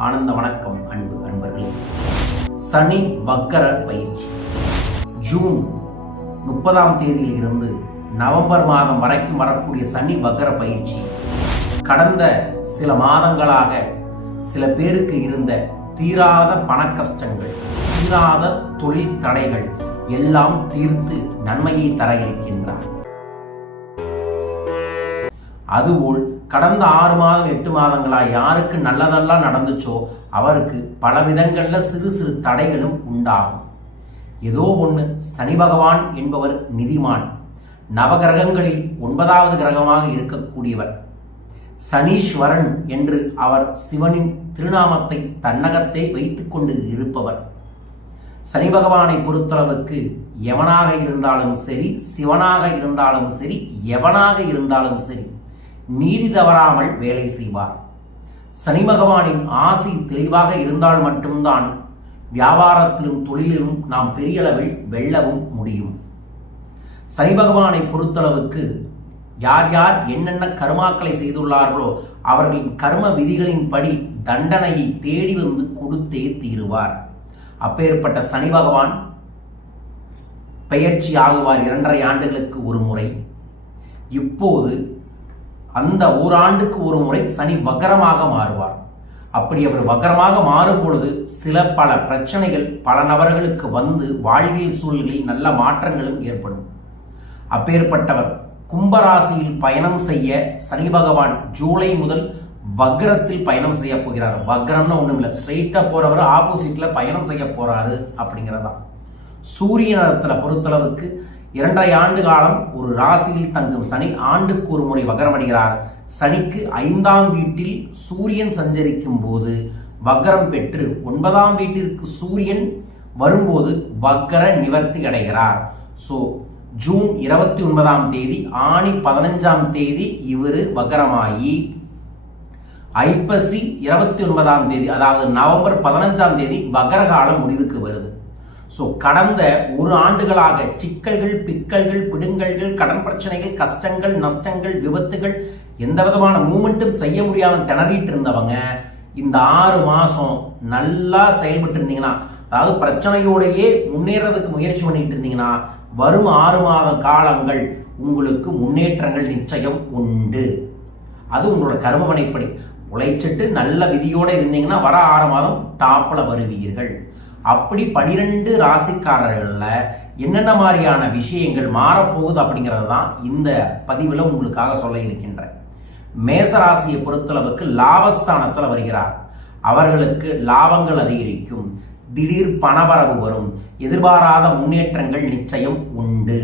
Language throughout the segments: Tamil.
ஆனந்த வணக்கம் அன்பு அன்பர்களே. சனி வக்கர பயிற்சி. ஜூன் முப்பதாம் தேதியில் இருந்து நவம்பர் மாதம் வரைக்கும் வரக்கூடிய சனி வக்கர பயிற்சி. கடந்த சில மாதங்களாக சில பேருக்கு இருந்த தீராத பண கஷ்டங்கள் தீராத தொழில் தடைகள் எல்லாம் தீர்த்து நன்மையை தர இருக்கின்றார். அதுபோல் கடந்த ஆறு மாதம் எட்டு மாதங்களா யாருக்கு நல்லதெல்லாம் நடந்துச்சோ அவருக்கு பல விதங்கள்ல சிறு சிறு தடைகளும் உண்டாகும். ஏதோ ஒன்று சனி பகவான் என்பவர் நிதிமான். நவகிரகங்களில் ஒன்பதாவது கிரகமாக இருக்கக்கூடியவர். சனீஸ்வரன் என்று அவர் சிவனின் திருநாமத்தை தன்னகத்தை வைத்துக் கொண்டு இருப்பவர். சனி பகவானை பொறுத்தளவுக்கு எவனாக இருந்தாலும் சரி சிவனாக இருந்தாலும் சரி எவனாக இருந்தாலும் சரி நீதி தவறாமல் வேலை செய்வார். சனி பகவானின் ஆசி தெளிவாக இருந்தால் மட்டும்தான் வியாபாரத்திலும் தொழிலிலும் நாம் பெரிய அளவில் வெல்லவும் முடியும். சனி பகவானை பொறுத்தளவுக்கு யார் யார் என்னென்ன கர்மாக்களை செய்துள்ளார்களோ அவர்களின் கர்ம விதிகளின்படி தண்டனையை தேடி வந்து கொடுத்தே தீருவார். அப்பேற்பட்ட சனி பகவான் பெயர்ச்சி ஆகுவார் இரண்டரை ஆண்டுகளுக்கு ஒரு முறை. இப்போது அந்த ஓராண்டுக்கு ஒரு முறை சனி வக்கரமாக மாறுவார். அப்படி அவர் வக்கரமாக மாறும் பொழுது சில பல பிரச்சனைகள் பல நபர்களுக்கு வந்து வாழ்வியல் சூழலில் நல்ல மாற்றங்களும் ஏற்படும். அப்பேற்பட்டவர் கும்பராசியில் பயணம் செய்ய சனி பகவான் ஜூலை முதல் வக்ரத்தில் பயணம் செய்ய போகிறார். வக்ரம்னு ஒன்றும் இல்லை ஸ்ட்ரெயிட்டாக போகிறவர் ஆப்போசிட்டில் பயணம் செய்ய போகிறாரு அப்படிங்கிறதான். சூரிய பொறுத்தளவுக்கு இரண்டரை ஆண்டு காலம் ஒரு ராசியில் தங்கும் சனி ஆண்டுக்கு ஒரு முறை வகரமடைகிறார் சனிக்கு ஐந்தாம் வீட்டில் சூரியன் சஞ்சரிக்கும் போது வக்ரம் பெற்று ஒன்பதாம் வீட்டிற்கு சூரியன் வரும்போது வக்கர நிவர்த்தி அடைகிறார். ஸோ ஜூன் இருபத்தி ஒன்பதாம் தேதி ஆணி பதினஞ்சாம் தேதி இவர் வக்கரமாகி ஐப்பசி இருபத்தி ஒன்பதாம் தேதி அதாவது நவம்பர் பதினஞ்சாம் தேதி வக்கரகாலம் முடிவுக்கு வருது. ஸோ கடந்த ஒரு ஆண்டுகளாக சிக்கல்கள் பிக்கல்கள் பிடுங்கல்கள் கடன் பிரச்சனைகள் கஷ்டங்கள் நஷ்டங்கள் விபத்துகள் எந்த விதமான மூமெண்ட்டும் செய்ய முடியாம திணறிட்டு இருந்தவங்க இந்த ஆறு மாதம் நல்லா செயல்பட்டு இருந்தீங்கன்னா அதாவது பிரச்சனையோடையே முன்னேறதுக்கு முயற்சி பண்ணிட்டு இருந்தீங்கன்னா வரும் ஆறு மாத காலங்கள் உங்களுக்கு முன்னேற்றங்கள் நிச்சயம் உண்டு. அது உங்களோட கர்மவனைப்படி உழைச்சிட்டு நல்ல விதியோடு இருந்தீங்கன்னா வர ஆறு மாதம் டாப்பில் வருவீர்கள். அப்படி பனிரெண்டு ராசிக்காரர்களில் என்னென்ன மாதிரியான விஷயங்கள் மாறப்போகுது அப்படிங்கிறது தான் இந்த பதிவில் உங்களுக்காக சொல்ல இருக்கின்றேன். மேச ராசியை பொறுத்தளவுக்கு லாபஸ்தானத்தில் வருகிறார். அவர்களுக்கு லாபங்கள் அதிகரிக்கும். திடீர் பணவரவு வரும். எதிர்பாராத முன்னேற்றங்கள் நிச்சயம் உண்டு.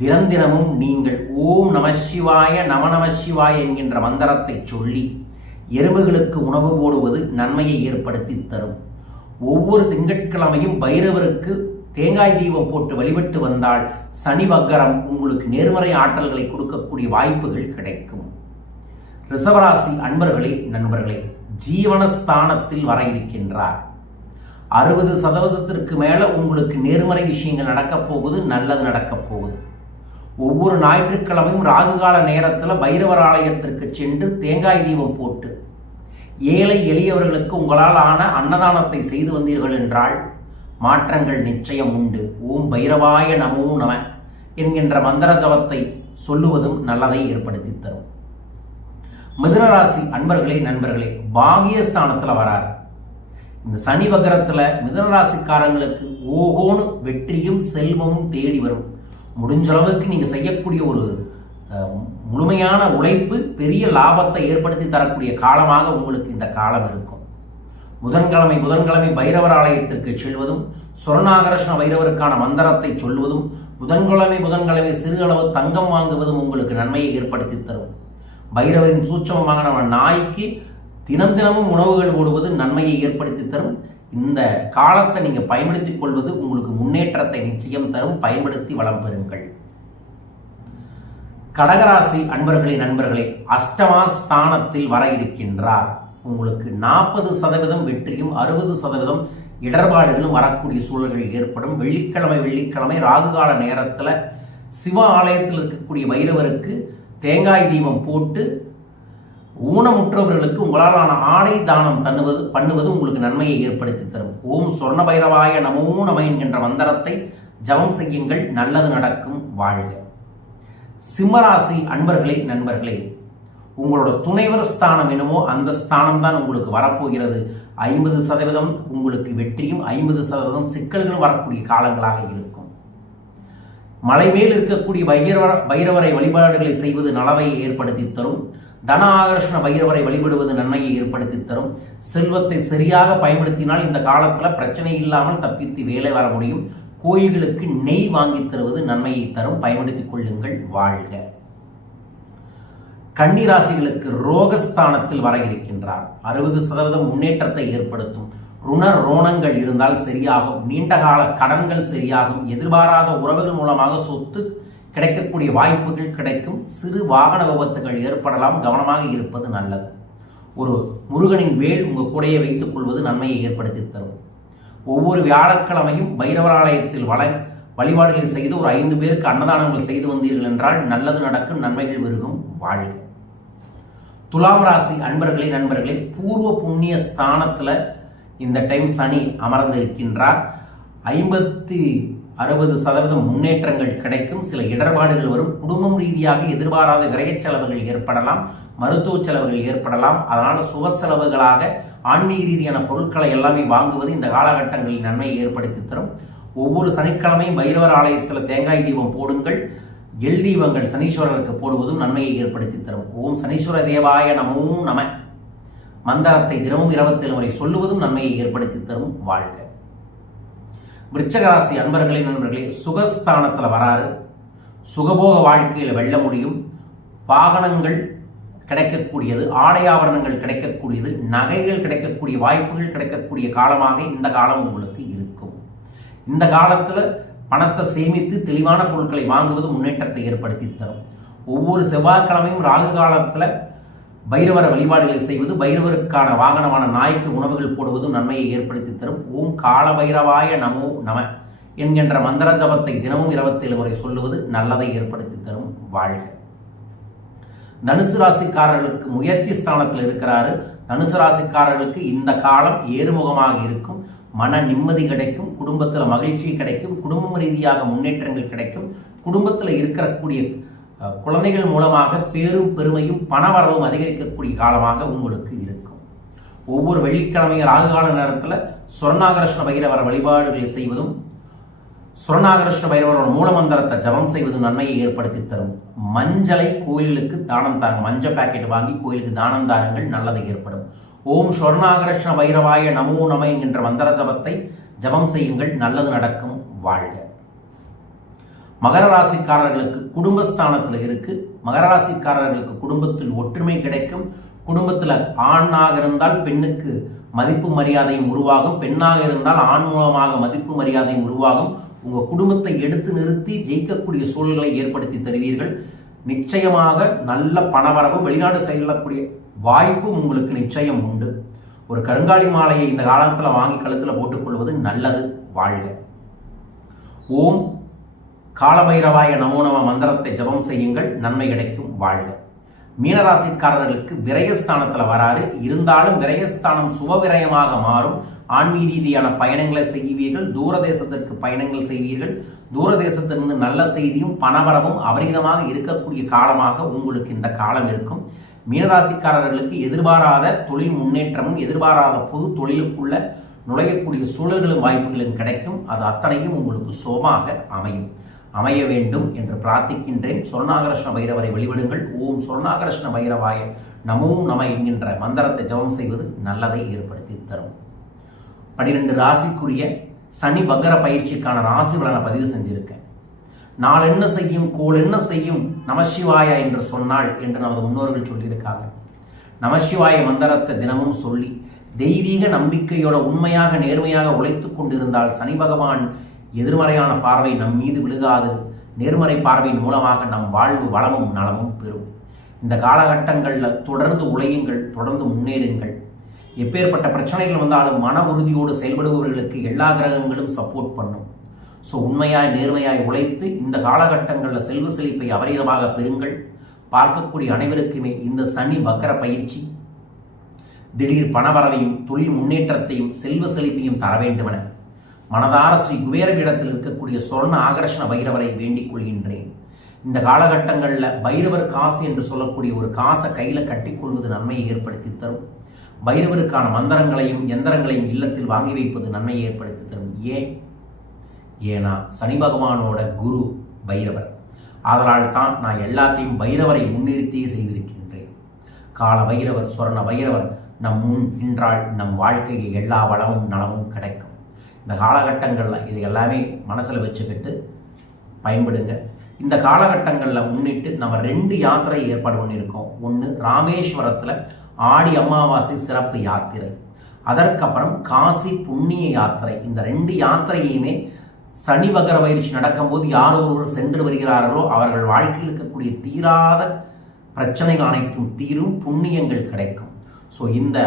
தினம் தினமும் நீங்கள் ஓம் நம சிவாய நம நம சிவாய என்கின்ற மந்திரத்தை சொல்லி எறும்புகளுக்கு உணவு போடுவது நன்மையை ஏற்படுத்தி தரும். ஒவ்வொரு திங்கட்கிழமையும் பைரவருக்கு தேங்காய் தீபம் போட்டு வழிபட்டு வந்தால் சனி வக்கரம் உங்களுக்கு நேர்மறை ஆற்றல்களை கொடுக்கக்கூடிய வாய்ப்புகள் கிடைக்கும். ரிசவராசி அன்பர்களே நண்பர்களே ஜீவனஸ்தானத்தில் வர இருக்கின்றார். அறுபது சதவீதத்திற்கு மேலே உங்களுக்கு நேர்மறை விஷயங்கள் நடக்கப் போகுது நல்லது நடக்கப் போகுது. ஒவ்வொரு ஞாயிற்றுக்கிழமையும் ராகுகால நேரத்தில் பைரவர் ஆலயத்திற்கு சென்று தேங்காய் தீபம் போட்டு ஏழை எளியவர்களுக்கு உங்களால் ஆன அன்னதானத்தை செய்து வந்தீர்கள் என்றால் மாற்றங்கள் நிச்சயம் உண்டு. ஓம் பைரவாய நமோ நம என்கின்ற மந்திர ஜபத்தை சொல்லுவதும் நல்லதை ஏற்படுத்தி தரும். மிதுனராசி அன்பர்களே நண்பர்களே பாகியஸ்தானத்தில் வரார். இந்த சனி வகரத்தில் மிதுனராசிக்காரங்களுக்கு ஓகோன்னு வெற்றியும் செல்வமும் தேடி வரும். முடிஞ்ச அளவுக்கு நீங்கள் செய்யக்கூடிய ஒரு முழுமையான உழைப்பு பெரிய லாபத்தை ஏற்படுத்தி தரக்கூடிய காலமாக உங்களுக்கு இந்த காலம் இருக்கும். புதன்கிழமை புதன்கிழமை பைரவர் ஆலயத்திற்கு செல்வதும் சுவர்ணாகர்ஷ்ண பைரவருக்கான மந்திரத்தை சொல்வதும் புதன்கிழமை புதன்கிழமை சிறு அளவு தங்கம் வாங்குவதும் உங்களுக்கு நன்மையை ஏற்படுத்தி தரும். பைரவரின் சூட்சமமாக நம்ம நாய்க்கு தினம் தினமும் உணவுகள் போடுவது நன்மையை ஏற்படுத்தி தரும். இந்த காலத்தை நீங்கள் பயன்படுத்திக் கொள்வது உங்களுக்கு முன்னேற்றத்தை நிச்சயம் தரும். பயன்படுத்தி வளம் பெறுங்கள். கடகராசி அன்பர்களின் நண்பர்களே அஷ்டமா ஸ்தானத்தில் வர இருக்கின்றார். உங்களுக்கு நாற்பது சதவீதம் வெற்றியும் அறுபது சதவீதம் இடர்பாடுகளும் வரக்கூடிய சூழல்கள் ஏற்படும். வெள்ளிக்கிழமை வெள்ளிக்கிழமை ராகுகால நேரத்தில் சிவ ஆலயத்தில் இருக்கக்கூடிய வைரவருக்கு தேங்காய் தீபம் போட்டு ஊனமுற்றவர்களுக்கு உங்களாலான ஆடை தானம் தன்னுவது பண்ணுவது உங்களுக்கு நன்மையை ஏற்படுத்தி தரும். ஓம் சொர்ண பைரவாய நமோ நம என்கின்ற மந்திரத்தை ஜபம் செய்யுங்கள். நல்லது நடக்கும் வாழ்க. சிம்மராசி அன்பர்களே நண்பர்களே உங்களோட துணைவர் ஸ்தானம் என்னமோ அந்த ஸ்தானம் தான் உங்களுக்கு வரப்போகிறது. ஐம்பது சதவீதம் உங்களுக்கு வெற்றியும் ஐம்பது சதவீதம் சிக்கல்களும் வரக்கூடிய காலங்களாக இருக்கும். மலை மேல் இருக்கக்கூடிய பைரவ பைரவரை வழிபாடுகளை செய்வது நலவை ஏற்படுத்தி தரும். தன ஆகர்ஷண பைரவரை வழிபடுவது நன்மையை ஏற்படுத்தி தரும். செல்வத்தை சரியாக பயன்படுத்தினால் இந்த காலத்தில் பிரச்சனை இல்லாமல் தப்பித்து வேலை வர முடியும். கோயில்களுக்கு நெய் வாங்கி தருவது நன்மையை தரும். பயன்படுத்திக் கொள்ளுங்கள் வாழ்க. கன்னிராசிகளுக்கு ரோகஸ்தானத்தில் வர இருக்கின்றார். அறுபது சதவீதம் முன்னேற்றத்தை ஏற்படுத்தும். ருண ரோணங்கள் இருந்தால் சரியாகும். நீண்டகால கடன்கள் சரியாகும். எதிர்பாராத உறவுகள் மூலமாக சொத்து கிடைக்கக்கூடிய வாய்ப்புகள் கிடைக்கும். சிறு வாகன விபத்துகள் ஏற்படலாம். கவனமாக இருப்பது நல்லது. ஒரு முருகனின் வேல் உங்கள் கூடையை வைத்துக் கொள்வது நன்மையை ஏற்படுத்தி தரும். ஒவ்வொரு வியாழக்கிழமையும் பைரவராலயத்தில் வள வழிபாடுகளை செய்து ஒரு ஐந்து பேருக்கு அன்னதானங்கள் செய்து வந்தீர்கள் என்றால் நல்லது நடக்கும் நன்மைகள் விருகும் வாழ்க. துலாம் ராசி அன்பர்களே நண்பர்களே பூர்வ புண்ணிய ஸ்தானத்தில் இந்த டைம் சனி அமர்ந்திருக்கின்றார். ஐம்பத்தி அறுபது சதவீதம் முன்னேற்றங்கள் கிடைக்கும். சில இடர்பாடுகள் வரும். குடும்பம் ரீதியாக எதிர்பாராத விரைய செலவுகள் ஏற்படலாம். மருத்துவ செலவுகள் ஏற்படலாம். அதனால் சுப செலவுகளாக ஆன்மீக ரீதியான பொருட்களை எல்லாமே வாங்குவது இந்த காலகட்டங்களில் நன்மையை ஏற்படுத்தி தரும். ஒவ்வொரு சனிக்கிழமையும் பைரவர் ஆலயத்தில் தேங்காய் தீபம் போடுங்கள். எல் தீபங்கள் சனீஸ்வரருக்கு போடுவதும் நன்மையை ஏற்படுத்தி தரும். ஓம் சனீஸ்வர தேவாய நமோ நம. மந்திரத்தை தினமும் இருபத்தேழு முறை சொல்லுவதும் நன்மையை ஏற்படுத்தி தரும் வாழ்க. விருச்சகராசி அன்பர்களே நண்பர்களே சுகஸ்தானத்தில் வராரு. சுகபோக வாழ்க்கையில் வெல்ல முடியும். வாகனங்கள் கிடைக்கக்கூடியது ஆடை ஆபரணங்கள் கிடைக்கக்கூடியது நகைகள் கிடைக்கக்கூடிய வாய்ப்புகள் கிடைக்கக்கூடிய காலமாக இந்த காலம் உங்களுக்கு இருக்கும். இந்த காலத்தில் பணத்தை சேமித்து தெளிவான பொருட்களை வாங்குவது முன்னேற்றத்தை ஏற்படுத்தி தரும். ஒவ்வொரு செவ்வாய்க்கிழமையும் ராகு காலத்தில் பைரவர வழிபாடுகளை செய்வது பைரவருக்கான வாகனமான நாய்க்கு உணவுகள் போடுவதும் நன்மையை ஏற்படுத்தி தரும். ஓம் கால பைரவாய நமோ நம என்கின்ற மந்திர ஜபத்தை தினமும் இருபத்தேழு முறை சொல்லுவது நல்லதை ஏற்படுத்தி தரும் வாழ்க. தனுசு ராசிக்காரர்களுக்கு முயற்சி ஸ்தானத்தில் இருக்கிறாரு. தனுசு ராசிக்காரர்களுக்கு இந்த காலம் ஏறுமுகமாக இருக்கும். மன நிம்மதி கிடைக்கும் குடும்பத்தில் மகிழ்ச்சி கிடைக்கும் குடும்பம் ரீதியாக முன்னேற்றங்கள் கிடைக்கும். குடும்பத்தில் இருக்கக்கூடிய குழந்தைகள் மூலமாக பேரும் பெருமையும் பணவரவும் அதிகரிக்கக்கூடிய காலமாக உங்களுக்கு இருக்கும். ஒவ்வொரு வெள்ளிக்கிழமையும் ராகுகால நேரத்தில் சொர்ணாகர்ஷ்ண பைரவர் வழிபாடுகளை செய்வதும் சுரணாகர்ஷ்ண பைரவரோட மூலமந்திரத்தை ஜபம் செய்வதும் நன்மையை ஏற்படுத்தி தரும். மஞ்சளை கோயிலுக்கு தானம் தாங்க மஞ்சள் பாக்கெட் வாங்கி கோயிலுக்கு தானம் தாருங்கள் நல்லது ஏற்படும். ஓம் சொர்ணாகர்ஷ்ண பைரவாய நமோ நம என்கின்ற மந்திர ஜபத்தை ஜபம் செய்யுங்கள் நல்லது நடக்கும் வாழ்க. மகர ராசிக்காரர்களுக்கு குடும்பஸ்தானத்தில் இருக்கு. மகர ராசிக்காரர்களுக்கு குடும்பத்தில் ஒற்றுமை கிடைக்கும். குடும்பத்தில் ஆணாக இருந்தால் பெண்ணுக்கு மதிப்பு மரியாதையும் உருவாகும். பெண்ணாக இருந்தால் ஆண் மூலமாக மதிப்பு மரியாதையும் உருவாகும். உங்கள் குடும்பத்தை எடுத்து நிறுத்தி ஜெயிக்கக்கூடிய சூழல்களை ஏற்படுத்தி தருவீர்கள். நிச்சயமாக நல்ல பணவரவும் வெளிநாடு செல்லக்கூடிய வாய்ப்பும் உங்களுக்கு நிச்சயம் உண்டு. ஒரு கருங்காலி மாலையை இந்த காலத்தில் வாங்கி கழுத்தில் போட்டுக்கொள்வது நல்லது. வாழ்க. ஓம் காலபைரவாய நமோ நம மந்திரத்தை ஜபம் செய்யுங்கள் நன்மை கிடைக்கும் வாழ்க. மீனராசிக்காரர்களுக்கு விரயஸ்தானத்தில் வராரு. இருந்தாலும் விரயஸ்தானம் சுபவிரயமாக மாறும். ஆன்மீக ரீதியான பயணங்களை செய்வீர்கள் தூரதேசத்திற்கு பயணங்கள் செய்வீர்கள். தூரதேசத்திலிருந்து நல்ல செய்தியும் பணவரவும் அபரிதமாக இருக்கக்கூடிய காலமாக உங்களுக்கு இந்த காலம் இருக்கும். மீனராசிக்காரர்களுக்கு எதிர்பாராத தொழில் முன்னேற்றமும் எதிர்பாராத பொது தொழிலுக்குள்ள நுழையக்கூடிய சூழல்களும் வாய்ப்புகளும் கிடைக்கும். அது அத்தனையும் உங்களுக்கு சோமாக அமையும். அமைய வேண்டும் என்று பிரார்த்திக்கின்றேன். சொர்ணாகரஷ்ண பைரவரை வெளிவிடுங்கள் ஓம் சொர்ணாகரஷ்ண பைரவாய நமோ நம என்கின்ற மந்திரத்தை ஜபம் செய்வது நல்லதை ஏற்படுத்தி தரும். பனிரெண்டு ராசிக்குரிய சனி வக்கர பயிற்சிக்கான ராசி பலனை பதிவு செஞ்சிருக்கேன். நாள் என்ன செய்யும் கோள் என்ன செய்யும் நமசிவாயா என்று சொன்னாள் என்று நமது முன்னோர்கள் சொல்லியிருக்காங்க. நமசிவாய மந்திரத்தை தினமும் சொல்லி தெய்வீக நம்பிக்கையோட உண்மையாக நேர்மையாக உழைத்து கொண்டிருந்தால் சனி பகவான் எதிர்மறையான பார்வை நம் மீது விழுகாது. நேர்மறை பார்வையின் மூலமாக நம் வாழ்வு வளமும் நலமும் பெறும். இந்த காலகட்டங்களில் தொடர்ந்து உழையுங்கள் தொடர்ந்து முன்னேறுங்கள். எப்பேற்பட்ட பிரச்சனைகள் வந்தாலும் மன உறுதியோடு செயல்படுபவர்களுக்கு எல்லா கிரகங்களும் சப்போர்ட் பண்ணும். ஸோ உண்மையாய் நேர்மையாய் உழைத்து இந்த காலகட்டங்களில் செல்வ செழிப்பை அபரீதமாக பெறுங்கள். பார்க்கக்கூடிய அனைவருக்குமே இந்த சனி வக்கர பயிற்சி. திடீர் பணவரவையும் தொழில் முன்னேற்றத்தையும் செல்வ செழிப்பையும் தர வேண்டுமென. மனதார ஸ்ரீ குபேரபீடத்தில் இருக்கக்கூடிய சொர்ண ஆகர்ஷண பைரவரை வேண்டிக் கொள்கின்றேன். இந்த காலகட்டங்களில் பைரவர் காசு என்று சொல்லக்கூடிய ஒரு காசை கையில் கட்டிக்கொள்வது நன்மையை ஏற்படுத்தி தரும். பைரவருக்கான மந்திரங்களையும் எந்திரங்களையும் இல்லத்தில் வாங்கி வைப்பது நன்மையை ஏற்படுத்தி தரும். ஏன்? ஏன்னா சனி பகவானோட குரு பைரவர். அதனால் தான் நான் எல்லாத்தையும் பைரவரை முன்னிறுத்தியே செய்திருக்கின்றேன். கால பைரவர் சொர்ண பைரவர் நம் முன் நின்றால் நம் வாழ்க்கையில் எல்லா வளமும் நலமும் கிடைக்கும். இந்த காலகட்டங்களில் இது எல்லாமே மனசில் வச்சுக்கிட்டு பயன்படுங்க. இந்த காலகட்டங்களில் முன்னிட்டு நம்ம ரெண்டு யாத்திரை ஏற்பாடு பண்ணியிருக்கோம். ஒன்று ராமேஸ்வரத்தில் ஆடி அமாவாசை சிறப்பு யாத்திரை. அதற்கப்புறம் காசி புண்ணிய யாத்திரை. இந்த ரெண்டு யாத்திரையுமே சனி வகர பயிற்சி நடக்கும்போது யார் ஒருவர் சென்று வருகிறார்களோ அவர்கள் வாழ்க்கையில் இருக்கக்கூடிய தீராத பிரச்சனைகள் அனைத்தும் தீரும் புண்ணியங்கள் கிடைக்கும். ஸோ இந்த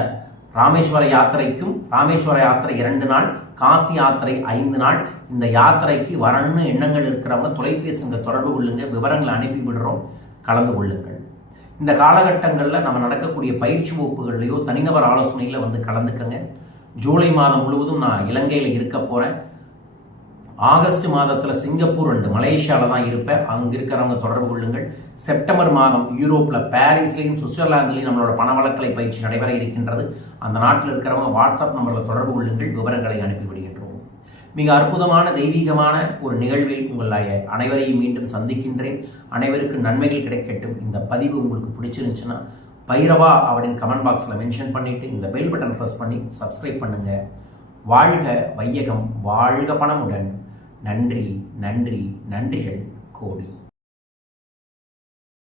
ராமேஸ்வர யாத்திரைக்கும் ராமேஸ்வர யாத்திரை இரண்டு நாள் காசி யாத்திரை ஐந்து நாள். இந்த யாத்திரைக்கு வரணும்னு எண்ணங்கள் இருக்கிறவங்க தொலைபேசிங்க தொடர்பு கொள்ளுங்க விவரங்களை அனுப்பி விடுறோம். கலந்து கொள்ளுங்கள். இந்த காலகட்டங்களில் நம்ம நடக்கக்கூடிய பயிற்சி வகுப்புகள்லையோ தனிநபர் ஆலோசனையில் வந்து கலந்துக்கங்க. ஜூலை மாதம் முழுவதும் நான் இலங்கையில் இருக்க போகிறேன் ஆகஸ்ட் மாதத்தில் சிங்கப்பூர் அண்டு மலேசியாவில் தான் இருப்பேன். அங்கே இருக்கிறவங்க தொடர்பு கொள்ளுங்கள். செப்டம்பர் மாதம் யூரோப்பில் பாரிஸ்லேயும் சுவிட்சர்லாந்துலேயும் நம்மளோட பணவளக்கலை பயிற்சி நடைபெற இருக்கின்றது. அந்த நாட்டில் இருக்கிறவங்க வாட்ஸ்அப் நம்பரில் தொடர்பு கொள்ளுங்கள். விவரங்களை அனுப்பிவிடுகின்றோம் மிக அற்புதமான தெய்வீகமான ஒரு நிகழ்வில் உங்களாய அனைவரையும் மீண்டும் சந்திக்கின்றேன். அனைவருக்கும் நன்மைகள் கிடைக்கட்டும். இந்த பதிவு உங்களுக்கு பிடிச்சிருந்துச்சுன்னா பைரவா அப்படின்னு கமெண்ட் பாக்ஸில் மென்ஷன் பண்ணிவிட்டு இந்த பெல் பட்டன் ப்ரெஸ் பண்ணி சப்ஸ்கிரைப் பண்ணுங்கள் வாழ்க வையகம் வாழ்க பணமுடன். நன்றி நன்றி நன்றிகள் கோடி.